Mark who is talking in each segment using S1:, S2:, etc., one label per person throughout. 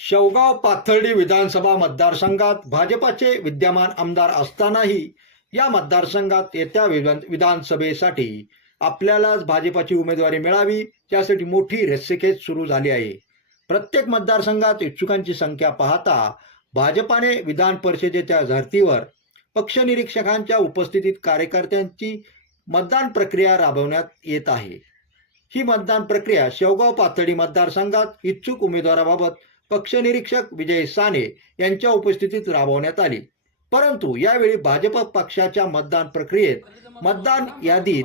S1: शेवगाव पाथर्डी विधानसभा मतदारसंघात भाजपाचे विद्यमान आमदार असतानाही या मतदारसंघात येत्या विधान विधानसभेसाठी आपल्यालाच भाजपाची उमेदवारी मिळावी यासाठी मोठी रस्सीखेच सुरू झाली आहे. प्रत्येक मतदारसंघात इच्छुकांची संख्या पाहता भाजपाने विधान परिषदेच्या धर्तीवर पक्षनिरीक्षकांच्या उपस्थितीत कार्यकर्त्यांची मतदान प्रक्रिया राबवण्यात येत आहे. ही मतदान प्रक्रिया शेवगाव पाथर्डी मतदारसंघात इच्छुक उमेदवाराबाबत पक्षनिरीक्षक विजय साने यांच्या उपस्थितीत राबवण्यात आली. परंतु यावेळी भाजप पक्षाच्या मतदान प्रक्रियेत मतदान यादीत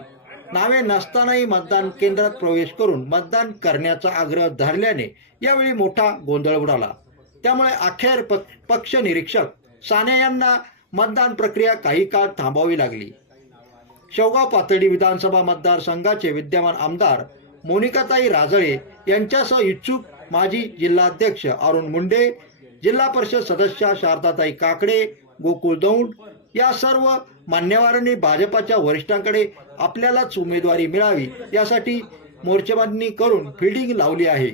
S1: नावे नसतानाही मतदान केंद्रात प्रवेश करून मतदान करण्याचा आग्रह धरल्याने यावेळी मोठा गोंधळ उडाला. त्यामुळे अखेर पक्ष निरीक्षक साने यांना मतदान प्रक्रिया काही काळ थांबावी लागली. शेवगाव पातळी विधानसभा मतदारसंघाचे विद्यमान आमदार मोनिकाताई राजळे यांच्यासह इच्छुक माजी जिल्हाध्यक्ष अरुण मुंडे जिल्हा परिषद सदस्य शारदाताई काकडे गोकुळ दौंड या सर्व मान्यवरांनी भाजपाच्या वरिष्ठांकडे आपल्यालाच उमेदवारी मिळावी यासाठी मोर्चेबांधणी करून फिल्डिंग लावली आहे.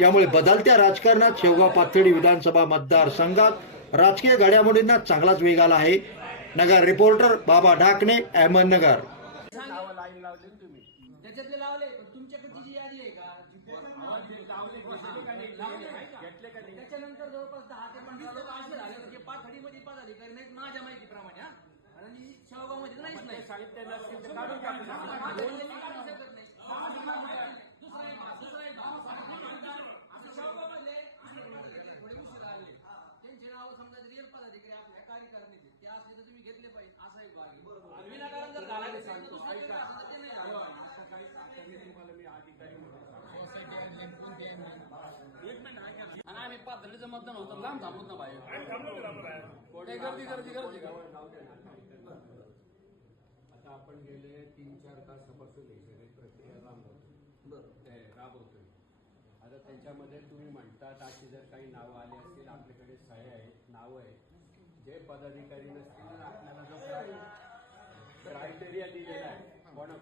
S1: यामुळे बदलत्या राजकारणात शेवगाव पाथर्डी विधानसभा मतदारसंघात राजकीय घडामोडींना चांगलाच वेग आला आहे. नगर रिपोर्टर बाबा ढाकणे अहमदनगर.
S2: त्याच्यानंतर जवळपास दहा ते पंधरा लोक असे झाले होते, पाथडीमध्ये पदाधिकारी नाहीत माझ्या माहितीप्रमाणे हा. आणि नाहीच नाही
S3: साहित्य नसतील तर काढून टाकू ना.
S2: त्यांनी काढू शकत नाही. दुसरा थोडे उशीर आले. त्यांची नावं समजा रिअल पदाधिकारी आपल्या कार्यकारिणीचे ते असले तर तुम्ही घेतले पाहिजे असा एक भाग आहे. विनाकारण जर दुसरं काही
S3: मी तुम्हाला मी अधिकारी
S2: ऐका ना. आणि आम्ही पाथर्डीचं मतदान होतं लांब थांबत ना बाहेर. काही गर्दी गर्दी गर्दी.
S3: आता आपण गेले तीन चार तासापासून ही सगळी प्रक्रिया राबवतो ते राबवतोय. आता त्याच्यामध्ये तुम्ही म्हणतात अशी जर काही नावं आली असतील आपल्याकडे सह्या आहेत नावं आहेत. जे पदाधिकारी नसतील तर आपल्याला जो क्रायटेरिया दिलेला आहे कोणा